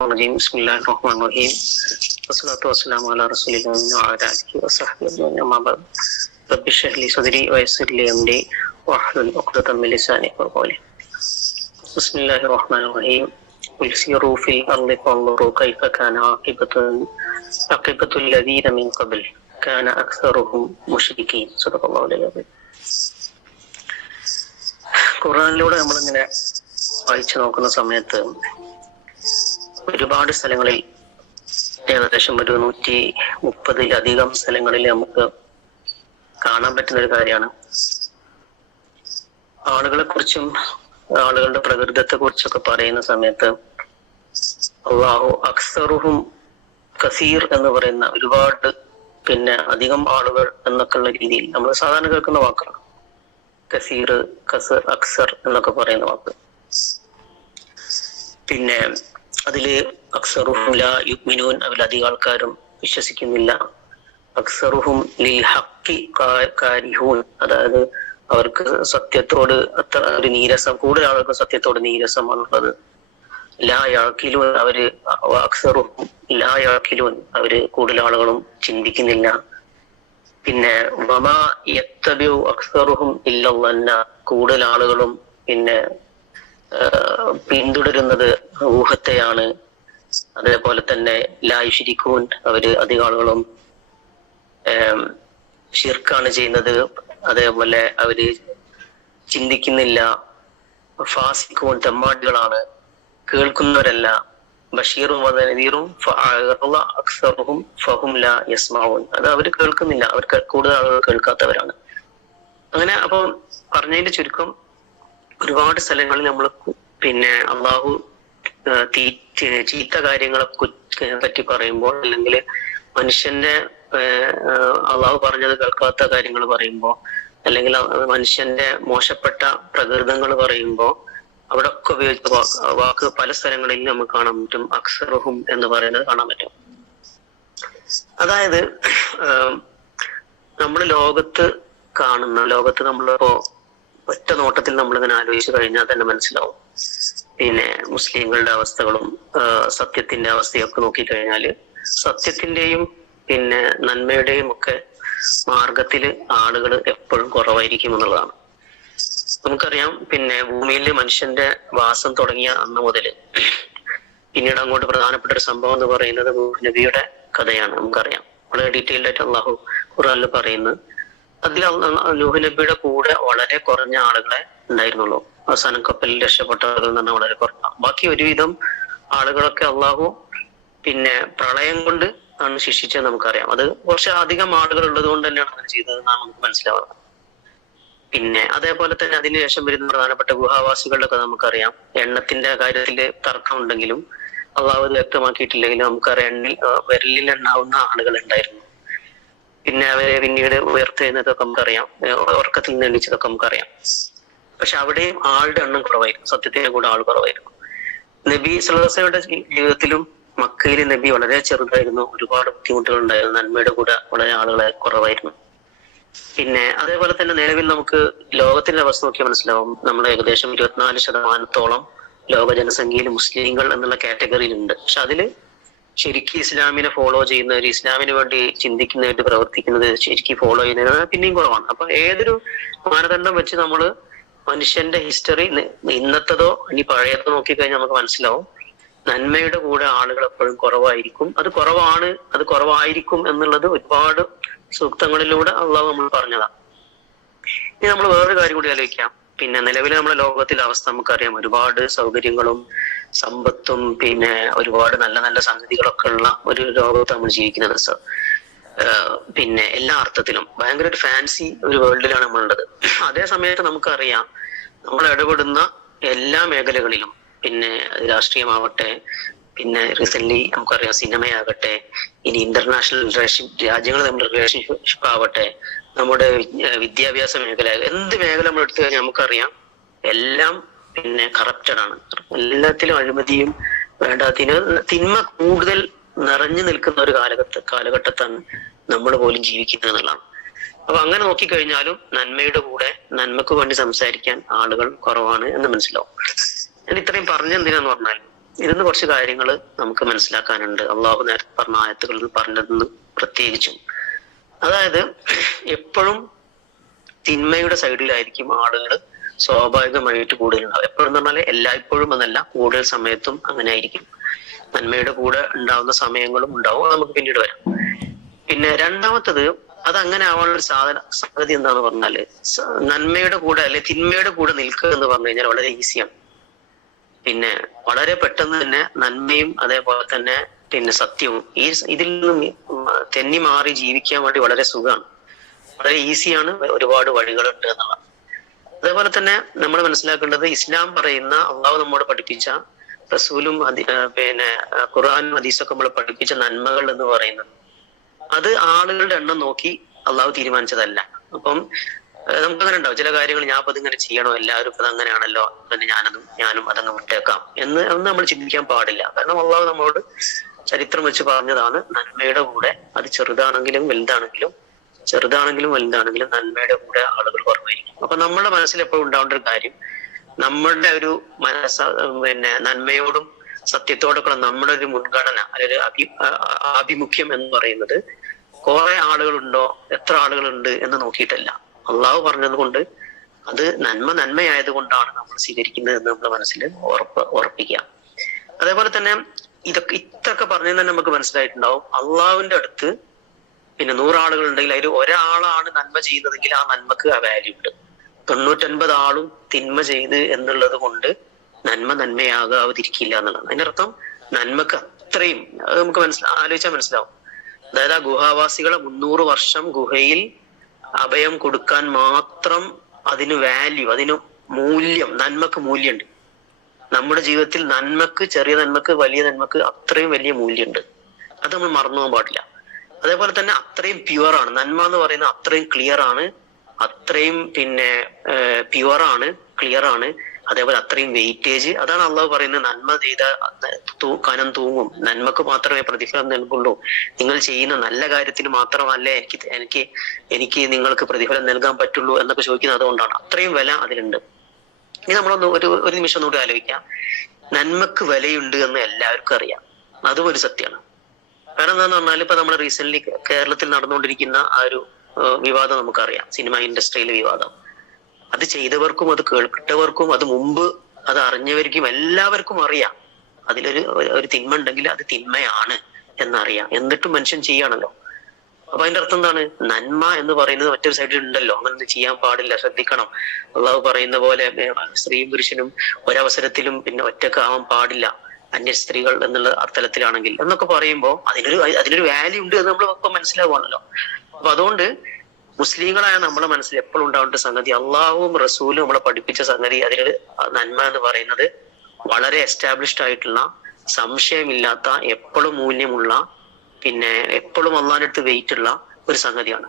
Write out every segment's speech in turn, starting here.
الرجيم بسم الله الرحمن الرحيم والصلاة والسلام على رسول الله وعلى آله وصحبه أجمعين أما بعد رب اشرح لي صدري ويسر لي أمري واحلل عقدة من لساني يفقهوا قولي بسم الله الرحمن الرحيم قل سيروا في الأرض فانظروا كيف كان عاقبة الذين من قبل كان أكثرهم مشركين صدق الله العظيم. ഖുർആനിലൂടെ നമ്മളിങ്ങനെ വായിച്ചു നോക്കുന്ന സമയത്ത് ഒരുപാട് സ്ഥലങ്ങളിൽ, ഏകദേശം ഒരു 130-ലധികം സ്ഥലങ്ങളിൽ നമുക്ക് കാണാൻ പറ്റുന്ന ഒരു കാര്യമാണ് ആളുകളെ കുറിച്ചും ആളുകളുടെ പ്രകൃതത്തെ കുറിച്ചൊക്കെ പറയുന്ന സമയത്ത് അല്ലാഹു അക്സറുഹും കസീർ എന്ന് പറയുന്ന ഒരുപാട്, പിന്നെ അധികം ആളുകൾ എന്നൊക്കെ ഉള്ള രീതിയിൽ നമ്മൾ സാധാരണ കേൾക്കുന്ന വാക്കാണ് കസീർ, അക്സർ എന്നൊക്കെ പറയുന്ന വാക്ക്. പിന്നെ അതില് അക്സറുഹും ലാ യുഅ്മിനൂൻ, അതിലധികം ആൾക്കാരും വിശ്വസിക്കുന്നില്ല. അക്സറുഹും ലിൽ ഹഖി കാരിഹൂൻ, അതായത് അവർക്ക് സത്യത്തോട് അത്ര ഒരു നീരസം, കൂടുതൽ ആളുകൾക്ക് സത്യത്തോട് നീരസമാണുള്ളത്. ലാ യഅഖിലൂൻ, അവര് അക്സറുഹും ലാ യഅഖിലൂൻ, അവര് കൂടുതൽ ആളുകളും ചിന്തിക്കുന്നില്ല. പിന്നെ വമാ യത്തബിഉ അക്സറുഹും ഇല്ലല്ലന്ന, കൂടുതൽ ആളുകളും പിന്നെ പിന്തുടരുന്നത് ഊഹത്തെയാണ്. അതേപോലെ തന്നെ ലാ യുശ്രികൂൻ, അവര് അധികം ആളുകളും ശിർക്കാണ് ചെയ്യുന്നത്. അതേപോലെ അവര് ചിന്തിക്കുന്നില്ല. ഫാസിഖൂൻ, തെമ്മാടികളാണ്, കേൾക്കുന്നവരല്ല. ബഷീറും വനദീറും അക്സറുഹും ഫഹും ലാ യസ്മഊൻ, അത് അവര് കേൾക്കുന്നില്ല, അവർ കൂടുതൽ ആളുകൾ കേൾക്കാത്തവരാണ്. അങ്ങനെ അപ്പൊ പറഞ്ഞതിന്റെ ചുരുക്കം, ഒരുപാട് സ്ഥലങ്ങളിൽ നമ്മൾ പിന്നെ അള്ളാഹു ചീത്ത കാര്യങ്ങളെ പറ്റി പറയുമ്പോൾ, അല്ലെങ്കിൽ മനുഷ്യന്റെ അള്ളാഹു പറഞ്ഞത് കേൾക്കാത്ത കാര്യങ്ങൾ പറയുമ്പോൾ, അല്ലെങ്കിൽ മനുഷ്യന്റെ മോശപ്പെട്ട പ്രകൃതങ്ങൾ പറയുമ്പോൾ അവിടെ ഒക്കെ ഉപയോഗിച്ച വാക്ക് പല സ്ഥലങ്ങളിലും നമുക്ക് കാണാൻ പറ്റും. അക്സറുഹും എന്ന് പറയുന്നത് കാണാൻ പറ്റും. അതായത് നമ്മൾ ലോകത്ത് നമ്മളിപ്പോ ഒറ്റ നോട്ടത്തിൽ നമ്മളിങ്ങനെ ആലോചിച്ചു കഴിഞ്ഞാൽ തന്നെ മനസ്സിലാവും. പിന്നെ മുസ്ലിങ്ങളുടെ അവസ്ഥകളും സത്യത്തിന്റെ അവസ്ഥയൊക്കെ നോക്കിക്കഴിഞ്ഞാല് സത്യത്തിന്റെയും പിന്നെ നന്മയുടെയും ഒക്കെ മാർഗത്തില് ആളുകൾ എപ്പോഴും കുറവായിരിക്കും എന്നുള്ളതാണ്. നമുക്കറിയാം, പിന്നെ ഭൂമിയിൽ മനുഷ്യന്റെ വാസം തുടങ്ങിയ അന്ന് മുതല് പിന്നീട് അങ്ങോട്ട് പ്രധാനപ്പെട്ട ഒരു സംഭവം എന്ന് പറയുന്നത് നബിയുടെ കഥയാണ്. നമുക്കറിയാം, വളരെ ഡീറ്റെയിൽഡ് ആയിട്ട് അള്ളാഹു ഖുർആനിൽ പറയുന്നു. അതിൽ നൂഹ് നബിയുടെ കൂടെ വളരെ കുറഞ്ഞ ആളുകളെ ഉണ്ടായിരുന്നുള്ളൂ. അവസാനം കപ്പലിൽ രക്ഷപ്പെട്ട ആളുകൾ എന്ന് പറഞ്ഞാൽ വളരെ കുറഞ്ഞ, ബാക്കി ഒരുവിധം ആളുകളൊക്കെ അള്ളാഹു പിന്നെ പ്രളയം കൊണ്ട് ആണ് ശിക്ഷിച്ചത് നമുക്കറിയാം. അത് കുറച്ച് അധികം ആളുകൾ ഉള്ളത് കൊണ്ട് തന്നെയാണ് അങ്ങനെ ചെയ്തതെന്നാണ് നമുക്ക് മനസ്സിലാവുന്നത്. പിന്നെ അതേപോലെ തന്നെ അതിനുശേഷം വരുന്ന പ്രധാനപ്പെട്ട ഗുഹാവാസികളുടെ ഒക്കെ നമുക്കറിയാം. എണ്ണത്തിന്റെ കാര്യത്തിൽ തർക്കം ഉണ്ടെങ്കിലും അള്ളാഹു അത് വ്യക്തമാക്കിയിട്ടില്ലെങ്കിലും നമുക്കറിയാം, വിരലിൽ എണ്ണാവുന്ന ആളുകൾ ഉണ്ടായിരുന്നു. പിന്നെ അവരെ പിന്നീട് ഉയർത്തെഴുന്നതൊക്കെ നമുക്കറിയാം, ഉറക്കത്തിൽ നിന്ന് എണീച്ചതൊക്കെ നമുക്കറിയാം. പക്ഷെ അവിടെയും ആളുടെ എണ്ണം കുറവായിരുന്നു, സത്യത്തിന്റെ കൂടെ ആൾ കുറവായിരുന്നു. നബി സല്ലല്ലാഹു അലൈഹി വസല്ലമയുടെ ജീവിതത്തിലും മക്കയിൽ നബി വളരെ ചെറുതായിരുന്നു, ഒരുപാട് ബുദ്ധിമുട്ടുകൾ ഉണ്ടായിരുന്നു, നന്മയുടെ കൂടെ വളരെ ആളുകളെ കുറവായിരുന്നു. പിന്നെ അതേപോലെ തന്നെ നിലവിൽ നമുക്ക് ലോകത്തിന്റെ അവസ്ഥ നോക്കിയാൽ മനസ്സിലാവും. നമ്മൾ ഏകദേശം 24% ലോക ജനസംഖ്യയിൽ മുസ്ലിങ്ങൾ എന്നുള്ള കാറ്റഗറിയിലുണ്ട്. പക്ഷെ അതില് ശരിക്കും ഇസ്ലാമിനെ ഫോളോ ചെയ്യുന്നവർ, ഇസ്ലാമിന് വേണ്ടി ചിന്തിക്കുന്നവർ, പ്രവർത്തിക്കുന്നത്, ശരിക്കും ഫോളോ ചെയ്യുന്നവർ പിന്നെയും കുറവാണ്. അപ്പൊ ഏതൊരു മാനദണ്ഡം വെച്ച് നമ്മൾ മനുഷ്യന്റെ ഹിസ്റ്ററി ഇന്നത്തതോ ഇനി പഴയതോ നോക്കിക്കഴിഞ്ഞാൽ നമുക്ക് മനസ്സിലാവും, നന്മയുടെ കൂടെ ആളുകൾ എപ്പോഴും കുറവായിരിക്കും. അത് കുറവായിരിക്കും എന്നുള്ളത് ഒരുപാട് സൂക്തങ്ങളിലൂടെ അള്ളാഹു നമ്മൾ പറഞ്ഞതാണ്. ഇനി നമ്മൾ വേറൊരു കാര്യം കൂടി ആലോചിക്കാം. പിന്നെ നിലവിലെ നമ്മുടെ ലോകത്തിലെ അവസ്ഥ നമുക്കറിയാം. ഒരുപാട് സൗകര്യങ്ങളും സമ്പത്തും പിന്നെ ഒരുപാട് നല്ല നല്ല സംഗതികളൊക്കെ ഉള്ള ഒരു ലോകത്ത് നമ്മൾ ജീവിക്കുന്നത്. പിന്നെ എല്ലാ അർത്ഥത്തിലും ഭയങ്കര ഒരു ഫാൻസി ഒരു വേൾഡിലാണ് നമ്മളുള്ളത്. അതേ സമയത്ത് നമുക്കറിയാം, നമ്മൾ ഇടപെടുന്ന എല്ലാ മേഖലകളിലും, പിന്നെ രാഷ്ട്രീയമാവട്ടെ, പിന്നെ റീസെന്റ് നമുക്കറിയാം സിനിമയാകട്ടെ, ഇനി ഇന്റർനാഷണൽ രാജ്യങ്ങൾ തമ്മിലുള്ള റിലേഷൻഷിപ്പ് ആവട്ടെ, നമ്മുടെ വിദ്യാഭ്യാസ മേഖല, എന്ത് മേഖല നമ്മൾ എടുത്തു കഴിഞ്ഞാൽ നമുക്കറിയാം എല്ലാം പിന്നെ കറപ്റ്റഡ് ആണ്. എല്ലാത്തിലും അഴിമതിയും വേണ്ടാത്തിന് തിന്മ കൂടുതൽ നിറഞ്ഞു നിൽക്കുന്ന ഒരു കാലഘട്ടത്താണ് നമ്മൾ പോലും ജീവിക്കുന്നത് എന്നുള്ളതാണ്. അപ്പൊ അങ്ങനെ നോക്കിക്കഴിഞ്ഞാലും നന്മയുടെ കൂടെ നന്മക്ക് വേണ്ടി സംസാരിക്കാൻ ആളുകൾ കുറവാണ് എന്ന് മനസ്സിലാവും. ഞാൻ ഇത്രയും പറഞ്ഞെന്തിനാന്ന് പറഞ്ഞാൽ, ഇതിന്ന് കുറച്ച് കാര്യങ്ങൾ നമുക്ക് മനസ്സിലാക്കാനുണ്ട്. അള്ളാഹു നേരത്തെ പറഞ്ഞ ആയത്തുകളിൽ പറഞ്ഞതെന്ന് പ്രത്യേകിച്ചും, അതായത് എപ്പോഴും തിന്മയുടെ സൈഡിലായിരിക്കും ആളുകൾ സ്വാഭാവികമായിട്ട് കൂടുതലുണ്ടാവും. എപ്പോഴും എന്ന് പറഞ്ഞാൽ എല്ലായ്പ്പോഴും എന്നല്ല, കൂടുതൽ സമയത്തും അങ്ങനെ ആയിരിക്കും. നന്മയുടെ കൂടെ ഉണ്ടാവുന്ന സമയങ്ങളും ഉണ്ടാവും, അത് നമുക്ക് പിന്നീട് വരാം. പിന്നെ രണ്ടാമത്തത്, അത് അങ്ങനെ ആവാനുള്ള സാധ്യത എന്താന്ന് പറഞ്ഞാല്, നന്മയുടെ കൂടെ അല്ലെ തിന്മയുടെ കൂടെ നിൽക്കുക എന്ന് പറഞ്ഞു കഴിഞ്ഞാൽ വളരെ ഈസിയാണ്. പിന്നെ വളരെ പെട്ടെന്ന് തന്നെ നന്മയും അതേപോലെ തന്നെ പിന്നെ സത്യവും ഇതിൽ നിന്നും തെന്നി മാറി ജീവിക്കാൻ വേണ്ടി വളരെ സുഖമാണ്, വളരെ ഈസിയാണ്, ഒരുപാട് വഴികളുണ്ട് എന്നുള്ളതാണ്. അതേപോലെ തന്നെ നമ്മൾ മനസ്സിലാക്കേണ്ടത്, ഇസ്ലാം പറയുന്ന, അള്ളാഹു നമ്മോട് പഠിപ്പിച്ച, റസൂലും പിന്നെ ഖുർആനും ഹദീസൊക്കെ നമ്മൾ പഠിപ്പിച്ച നന്മകൾ എന്ന് പറയുന്നത്, അത് ആളുകളുടെ എണ്ണം നോക്കി അള്ളാഹു തീരുമാനിച്ചതല്ല. അപ്പം നമുക്കങ്ങനെ ഉണ്ടാവും ചില കാര്യങ്ങൾ, ഞാൻ അപ്പൊ അതിങ്ങനെ ചെയ്യണോ, എല്ലാവരും ഇപ്പൊ അങ്ങനെയാണല്ലോ, പിന്നെ ഞാനും അതങ്ങ് വിട്ടേക്കാം എന്ന് നമ്മൾ ചിന്തിക്കാൻ പാടില്ല. കാരണം അള്ളാഹു നമ്മളോട് ചരിത്രം വെച്ച് പറഞ്ഞതാണ്, നന്മയുടെ കൂടെ, അത് ചെറുതാണെങ്കിലും വലുതാണെങ്കിലും നന്മയുടെ കൂടെ ആളുകൾ കുറവായിരിക്കും. അപ്പൊ നമ്മുടെ മനസ്സിൽ എപ്പോഴും ഉണ്ടാവേണ്ട ഒരു കാര്യം, നമ്മളുടെ ഒരു പിന്നെ നന്മയോടും സത്യത്തോടൊക്കെ നമ്മുടെ ഒരു മുൻഗണന, അല്ലെങ്കിൽ ആഭിമുഖ്യം എന്ന് പറയുന്നത് കുറെ ആളുകളുണ്ടോ, എത്ര ആളുകളുണ്ട് എന്ന് നോക്കിയിട്ടല്ല, അള്ളാഹു പറഞ്ഞത് കൊണ്ട്, അത് നന്മയായത് കൊണ്ടാണ് നമ്മൾ സ്വീകരിക്കുന്നത് എന്ന് നമ്മുടെ മനസ്സിൽ ഉറപ്പിക്കുക. അതേപോലെ തന്നെ ഇതൊക്കെ പറഞ്ഞാൽ തന്നെ നമുക്ക് മനസ്സിലായിട്ടുണ്ടാവും, അള്ളാഹുവിന്റെ അടുത്ത് പിന്നെ 100 ആളുകൾ ഉണ്ടെങ്കിൽ അതിൽ ഒരാളാണ് നന്മ ചെയ്യുന്നതെങ്കിൽ ആ നന്മക്ക് ആ വാല്യൂ ഉണ്ട്. 99 ആളും തിന്മ ചെയ്ത് എന്നുള്ളത് കൊണ്ട് നന്മയാകാതിരിക്കില്ല എന്നുള്ളതാണ്. അതിനർത്ഥം നന്മക്ക് അത്രയും, അത് നമുക്ക് ആലോചിച്ചാൽ മനസ്സിലാവും. അതായത് ആ ഗുഹാവാസികളെ 300 വർഷം ഗുഹയിൽ അഭയം കൊടുക്കാൻ മാത്രം അതിന് വാല്യൂ, അതിന് മൂല്യം, നന്മക്ക് മൂല്യമുണ്ട്. നമ്മുടെ ജീവിതത്തിൽ നന്മക്ക്, ചെറിയ നന്മക്ക്, വലിയ നന്മക്ക് അത്രയും വലിയ മൂല്യമുണ്ട്. അത് നമ്മൾ മറന്നു പോകാൻ പാടില്ല. അതേപോലെ തന്നെ അത്രയും പ്യുവറാണ് നന്മ എന്ന് പറയുന്നത്, അത്രയും ക്ലിയർ ആണ്, അത്രയും പിന്നെ പ്യുവറാണ്, ക്ലിയർ ആണ്. അതേപോലെ അത്രയും വെയിറ്റേജ്. അതാണ് അള്ളാഹു പറയുന്നത്, നന്മ ചെയ്ത കനം തൂങ്ങും, നന്മക്ക് മാത്രമേ പ്രതിഫലം നൽകുള്ളൂ, നിങ്ങൾ ചെയ്യുന്ന നല്ല കാര്യത്തിന് മാത്രമല്ലേ എനിക്ക് നിങ്ങൾക്ക് പ്രതിഫലം നൽകാൻ പറ്റുള്ളൂ എന്നൊക്കെ ചോദിക്കുന്നത് അതുകൊണ്ടാണ്. അത്രയും വില അതിലുണ്ട്. ഇനി നമ്മളൊന്ന് ഒരു നിമിഷം ഒന്നുകൂടി ആലോചിക്കാം. നന്മക്ക് വിലയുണ്ട് എന്ന് എല്ലാവർക്കും അറിയാം, അതും ഒരു സത്യമാണ്. കാരണം എന്താന്ന് പറഞ്ഞാൽ, ഇപ്പൊ നമ്മൾ റീസെന്റ് കേരളത്തിൽ നടന്നുകൊണ്ടിരിക്കുന്ന ആ ഒരു വിവാദം നമുക്കറിയാം, സിനിമ ഇൻഡസ്ട്രിയിലെ വിവാദം. അത് ചെയ്തവർക്കും അത് കേൾക്കിട്ടവർക്കും അത് മുമ്പ് അത് അറിഞ്ഞവർക്കും എല്ലാവർക്കും അറിയാം, അതിലൊരു തിന്മ ഉണ്ടെങ്കിൽ അത് തിന്മയാണ് എന്നറിയാം. എന്നിട്ടും മനുഷ്യൻ ചെയ്യാണല്ലോ. അപ്പൊ അതിന്റെ അർത്ഥം എന്താണ്? നന്മ എന്ന് പറയുന്നത് മറ്റൊരു സൈഡിൽ ഉണ്ടല്ലോ, അങ്ങനെ ചെയ്യാൻ പാടില്ല, ശ്രദ്ധിക്കണം. അള്ളാഹു പറയുന്ന പോലെ സ്ത്രീയും പുരുഷനും ഒരവസരത്തിലും പിന്നെ ഒറ്റക്കാവാൻ പാടില്ല, അന്യ സ്ത്രീകൾ എന്നുള്ള അർത്ഥത്തിലാണെങ്കിൽ എന്നൊക്കെ പറയുമ്പോൾ അതിനൊരു വാല്യൂ ഉണ്ട് എന്ന് നമ്മൾ ഇപ്പൊ മനസ്സിലാവുകയാണല്ലോ. അപ്പൊ അതുകൊണ്ട് മുസ്ലിങ്ങളായ നമ്മുടെ മനസ്സിൽ എപ്പോഴും ഉണ്ടാവേണ്ട സംഗതി, അള്ളാഹുവും റസൂലും നമ്മളെ പഠിപ്പിച്ച സംഗതി, അതിലൊരു നന്മ എന്ന് പറയുന്നത് വളരെ എസ്റ്റാബ്ലിഷ്ഡ് ആയിട്ടുള്ള, സംശയമില്ലാത്ത, എപ്പോഴും മൂല്യമുള്ള, പിന്നെ എപ്പോഴും അള്ളാഹിന്റെ അടുത്ത് വെയിറ്റ് ഉള്ള ഒരു സംഗതിയാണ്.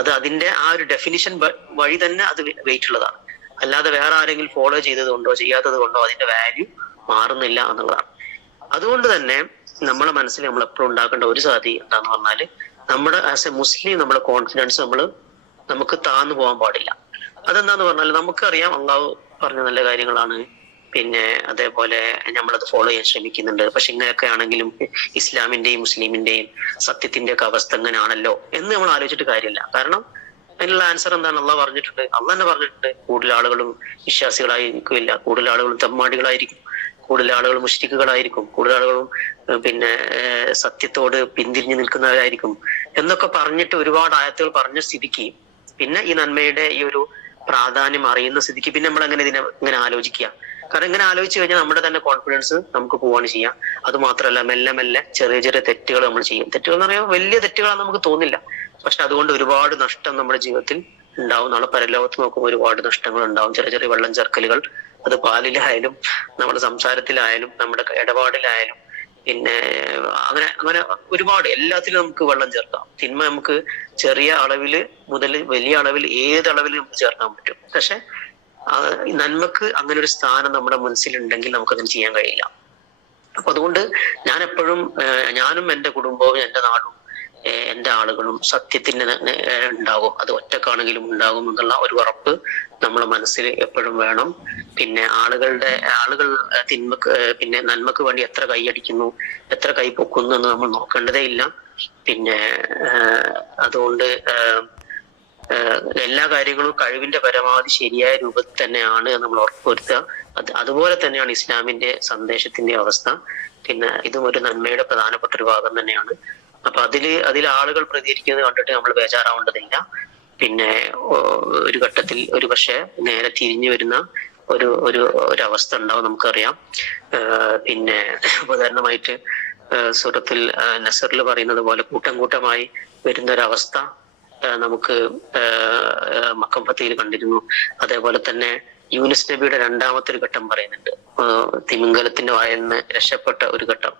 അത് അതിന്റെ ആ ഒരു ഡെഫിനിഷൻ വഴി തന്നെ അത് വെയിറ്റ് ഉള്ളതാണ്. അല്ലാതെ വേറെ ആരെങ്കിലും ഫോളോ ചെയ്തത് കൊണ്ടോ ചെയ്യാത്തത് കൊണ്ടോ അതിന്റെ വാല്യൂ മാറുന്നില്ല എന്നുള്ളതാണ്. അതുകൊണ്ട് തന്നെ നമ്മളെ മനസ്സിൽ നമ്മൾ എപ്പോഴും ഉണ്ടാക്കേണ്ട ഒരു സാധി എന്താന്ന് പറഞ്ഞാല്, നമ്മുടെ ആസ് എ മുസ്ലിം നമ്മുടെ കോൺഫിഡൻസ് നമുക്ക് താന്നു പോകാൻ പാടില്ല. അതെന്താന്ന് പറഞ്ഞാൽ, നമുക്കറിയാം അള്ളാഹു പറഞ്ഞ നല്ല കാര്യങ്ങളാണ്, പിന്നെ അതേപോലെ നമ്മളത് ഫോളോ ചെയ്യാൻ ശ്രമിക്കുന്നുണ്ട്. പക്ഷെ ഇങ്ങനെയൊക്കെ ആണെങ്കിലും ഇസ്ലാമിന്റെയും മുസ്ലിമിന്റെയും സത്യത്തിന്റെ ഒക്കെ അവസ്ഥ എങ്ങനെയാണല്ലോ എന്ന് നമ്മൾ ആലോചിച്ചിട്ട് കാര്യമില്ല. കാരണം അതിനുള്ള ആൻസർ എന്താണ്? അള്ളാഹ് പറഞ്ഞിട്ടുണ്ട്, അള്ളാഹ് തന്നെ പറഞ്ഞിട്ടുണ്ട്, കൂടുതൽ ആളുകളും വിശ്വാസികളായിരിക്കില്ല, കൂടുതൽ ആളുകളും തെമ്മാടികളായിരിക്കും, കൂടുതൽ ആളുകൾ മുശ്രിക്കുകളായിരിക്കും, കൂടുതൽ ആളുകളും പിന്നെ സത്യത്തോട് പിന്തിരിഞ്ഞു നിൽക്കുന്നവരായിരിക്കും എന്നൊക്കെ പറഞ്ഞിട്ട് ഒരുപാട് ആയത്തുകൾ പറഞ്ഞ സ്ഥിതിക്ക്, പിന്നെ ഈ നന്മയുടെ ഈ ഒരു പ്രാധാന്യം അറിയുന്ന സ്ഥിതിക്ക് പിന്നെ നമ്മൾ ഇങ്ങനെ ആലോചിക്കുക. കാരണം ഇങ്ങനെ ആലോചിച്ച് കഴിഞ്ഞാൽ നമ്മുടെ തന്നെ കോൺഫിഡൻസ് നമുക്ക് പോവാണ് ചെയ്യാം. അത് മാത്രമല്ല, മെല്ലെ മെല്ലെ ചെറിയ ചെറിയ തെറ്റുകൾ നമ്മൾ ചെയ്യും. തെറ്റുകൾ എന്ന് പറയുമ്പോൾ വലിയ തെറ്റുകളാണെന്ന് നമുക്ക് തോന്നില്ല, പക്ഷെ അതുകൊണ്ട് ഒരുപാട് നഷ്ടം നമ്മുടെ ജീവിതത്തിൽ ഉണ്ടാവും. നാളെ പരലോകത്ത് നോക്കുമ്പോൾ ഒരുപാട് നഷ്ടങ്ങൾ ഉണ്ടാവും. ചെറിയ ചെറിയ വെള്ളം ചേർക്കലുകൾ, അത് പാലിലായാലും നമ്മുടെ സംസാരത്തിലായാലും നമ്മുടെ ഇടപാടിലായാലും, പിന്നെ അങ്ങനെ ഒരുപാട് എല്ലാത്തിലും നമുക്ക് വെള്ളം ചേർക്കാം. തിന്മ നമുക്ക് ചെറിയ അളവിൽ മുതൽ വലിയ അളവിൽ, ഏത് അളവിൽ നമുക്ക് ചേർക്കാൻ പറ്റും. പക്ഷെ നന്മക്ക് അങ്ങനെ ഒരു സ്ഥാനം നമ്മുടെ മനസ്സിലുണ്ടെങ്കിൽ നമുക്കതിന് ചെയ്യാൻ കഴിയില്ല. അപ്പൊ അതുകൊണ്ട് ഞാൻ എപ്പോഴും, ഞാനും എൻ്റെ കുടുംബവും എൻ്റെ നാടും എൻ്റെ ആളുകളും സത്യത്തിന് ഉണ്ടാകും, അത് ഒറ്റക്കാണെങ്കിലും ഉണ്ടാകും എന്നുള്ള ഒരു ഉറപ്പ് നമ്മുടെ മനസ്സിൽ എപ്പോഴും വേണം. പിന്നെ ആളുകൾ തിന്മക്ക് പിന്നെ നന്മക്ക് വേണ്ടി എത്ര കൈയടിക്കുന്നു, എത്ര കൈ പൊക്കുന്നു എന്ന് നമ്മൾ നോക്കേണ്ടതേ ഇല്ല. പിന്നെ അതുകൊണ്ട് എല്ലാ കാര്യങ്ങളും കഴിവിന്റെ പരമാവധി ശരിയായ രൂപത്തിൽ തന്നെയാണ് നമ്മൾ ഉറപ്പുവരുത്തുക. അതുപോലെ തന്നെയാണ് ഇസ്ലാമിന്റെ സന്ദേശത്തിന്റെ അവസ്ഥ. പിന്നെ ഇതും ഒരു നന്മയുടെ പ്രധാനപ്പെട്ട ഒരു ഭാഗം തന്നെയാണ്. അപ്പൊ അതിൽ ആളുകൾ പ്രതികരിക്കുന്നത് കണ്ടിട്ട് നമ്മൾ ബേജാറാവേണ്ടതില്ല. പിന്നെ ഒരു ഘട്ടത്തിൽ ഒരു പക്ഷെ നേരെ തിരിഞ്ഞു വരുന്ന ഒരു അവസ്ഥ ഉണ്ടാവും, നമുക്കറിയാം. പിന്നെ ഉദാഹരണമായിട്ട് സൂറത്തുൽ നസറിൽ പറയുന്നത് പോലെ കൂട്ടം കൂട്ടമായി വരുന്ന ഒരവസ്ഥ നമുക്ക് മക്കം ഫത്തയിൽ കണ്ടിരുന്നു. അതേപോലെ തന്നെ യൂനുസ് നബിയുടെ രണ്ടാമത്തെ ഒരു ഘട്ടം പറയുന്നുണ്ട്, തിമിംഗലത്തിന്റെ വായിൽ നിന്ന് രക്ഷപ്പെട്ട ഒരു ഘട്ടം.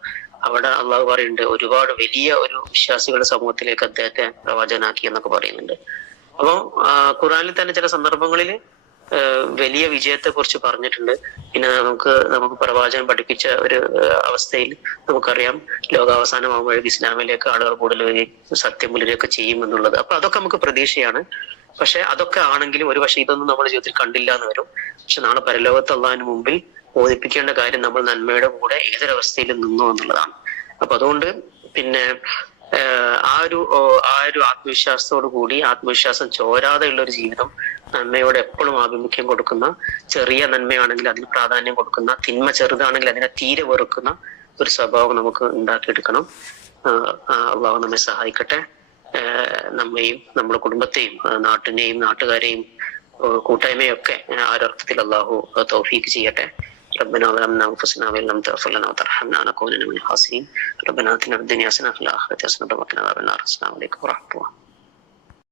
അവിടെ അള്ളാഹു പറയുന്നുണ്ട് ഒരുപാട് വലിയ ഒരു വിശ്വാസികളുടെ സമൂഹത്തിലേക്ക് അദ്ദേഹത്തെ പ്രവാചകനാക്കി എന്നൊക്കെ പറയുന്നുണ്ട്. അപ്പൊ ഖുറാനിൽ തന്നെ ചില സന്ദർഭങ്ങളിൽ വലിയ വിജയത്തെ കുറിച്ച് പറഞ്ഞിട്ടുണ്ട്. പിന്നെ നമുക്ക് പ്രവാചകൻ പഠിപ്പിച്ച ഒരു അവസ്ഥയിൽ നമുക്കറിയാം ലോകാവസാനമാകുമ്പോഴേക്ക് ഇസ്ലാമിലേക്ക് ആളുകൾ കൂടുതൽ സത്യം പുലരുകയൊക്കെ ചെയ്യുമെന്നുള്ളത്. അപ്പൊ അതൊക്കെ നമുക്ക് പ്രതീക്ഷയാണ്. പക്ഷെ അതൊക്കെ ആണെങ്കിലും ഒരു പക്ഷെ ഇതൊന്നും നമ്മുടെ ജീവിതത്തിൽ കണ്ടില്ല എന്ന് വരും. പക്ഷെ നാളെ പരലോകത്ത് അള്ളാഹിന് മുമ്പിൽ ബോധിപ്പിക്കേണ്ട കാര്യം നമ്മൾ നന്മയുടെ കൂടെ ഏതൊരവസ്ഥയിലും നിന്നു എന്നുള്ളതാണ്. അപ്പൊ അതുകൊണ്ട് പിന്നെ ആ ഒരു ആത്മവിശ്വാസത്തോടു കൂടി, ആത്മവിശ്വാസം ചോരാതെയുള്ള ഒരു ജീവിതം, നന്മയോടെ എപ്പോഴും ആഭിമുഖ്യം കൊടുക്കുന്ന, ചെറിയ നന്മയാണെങ്കിൽ അതിന് പ്രാധാന്യം കൊടുക്കുന്ന, തിന്മ ചെറുതാണെങ്കിൽ അതിനെ തീരെ വെറുക്കുന്ന ഒരു സ്വഭാവം നമുക്ക് ഉണ്ടാക്കിയെടുക്കണം. അള്ളാഹു നമ്മെ സഹായിക്കട്ടെ. നമ്മയും നമ്മുടെ കുടുംബത്തെയും നാട്ടിനെയും നാട്ടുകാരെയും കൂട്ടായ്മയും ഒക്കെ ആ ഒരർത്ഥത്തിൽ അള്ളാഹു തൗഫീക്ക് ചെയ്യട്ടെ. ربنا ظلمنا انفسنا وان لم تغفر لنا وترحمنا لنكونن من الخاسرين. ربنا اتنا في الدنيا حسنه وفي الاخره حسنه وقنا عذاب النار. السلام عليكم ورحمه الله.